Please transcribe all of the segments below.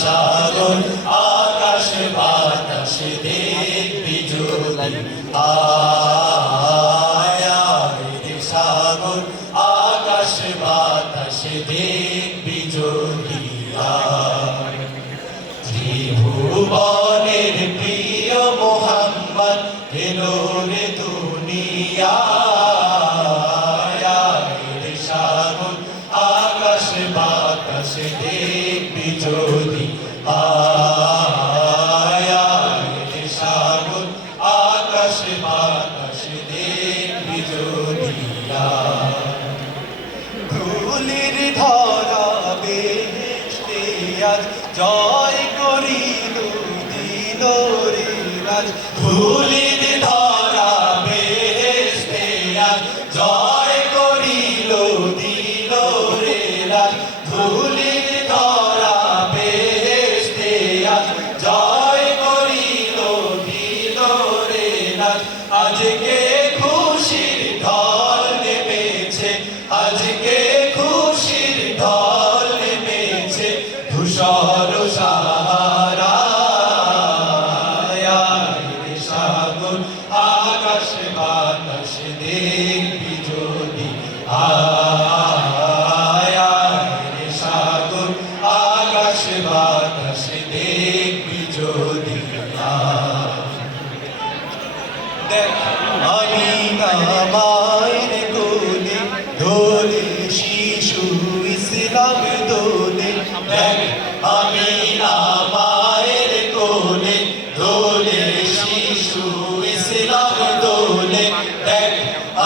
সাগর আকাশ বাতাস দেখবি যদি আয় রে সাগর আকাশ বাতাস দেখবি যদি ত্রিভুবনের প্রিয় মোহাম্মদ এলো রে দুনিয়ায় রে সাগর আকাশ বাতাস দেখবি যদি আয় রে সাগর আকাশ বাতাস দেখবি যদি ধুলির ধরা বেহেশতে আজ জয় করিল দিল রে রাজ ধুলির ধরা বেহেশতে আজ জয় করিল দিল রে রাজ ধুলির ধরা বেহেশতে আজ জয় করিল দিল রে রাজ আজকে খুশির ঢল নেমেছে আজকে খুশির ঢল নেমেছে ধূসর সাহারা রে সাগর আকাশ বাতাস দেখবি যদি আয় রে সাগর আকাশ বাতাস দেখবি যদি দেখ আমি না মায়ের কোলে দোলে শিশু ইসলাম দোলে দেখ আমি না মায়ের কোলে দোলে শিশু ইসলাম দোলে দেখ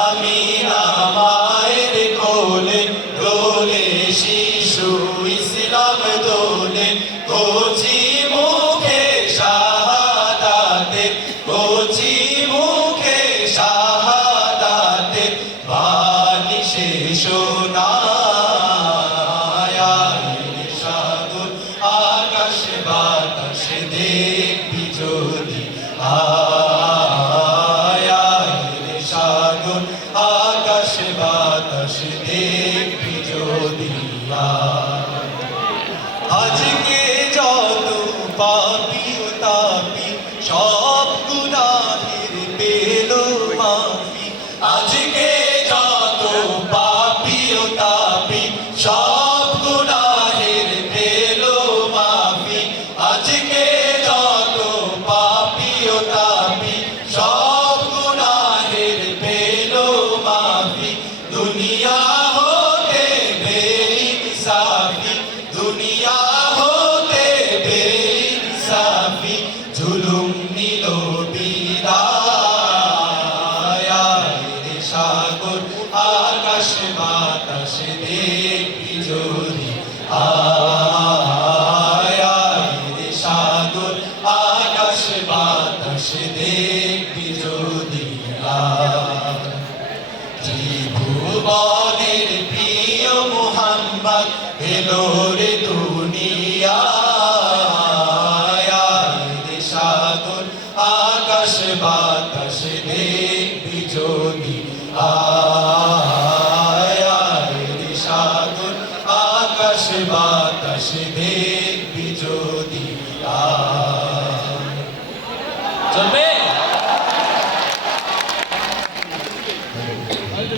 আমি না মায়ের কোলে দোলে শিশু ইসলাম দোলে কচি মুখে শাহাদাতে কচি মুখে শাহাদাতে বাণী শেষ সাগর আকাশ বাতাস দেখবি যদি আয় রে সাগর আকাশ বাতাস দেখবি যদি আজকে যত পাপি ও তাপি সব গুনাহের পেল মাফি আজকে যত পাপি ও তাপি সব গুনাহের পেল মাফি আজকে যত পাপি ও তাপি সব গুনাহের পেল মাফি দুনিয়া হতে বেইনসাফি দুনিয়া হতে বেইনসাফি জুলুম নিল বিদায় রে সাগর আকাশ বাতাস দেখবি যদি আয় রে সাগর আকাশ বাতাস দেখবি যদি ত্রিভুবনের প্রিয় মোহাম্মদ এলো রে দুনিয়া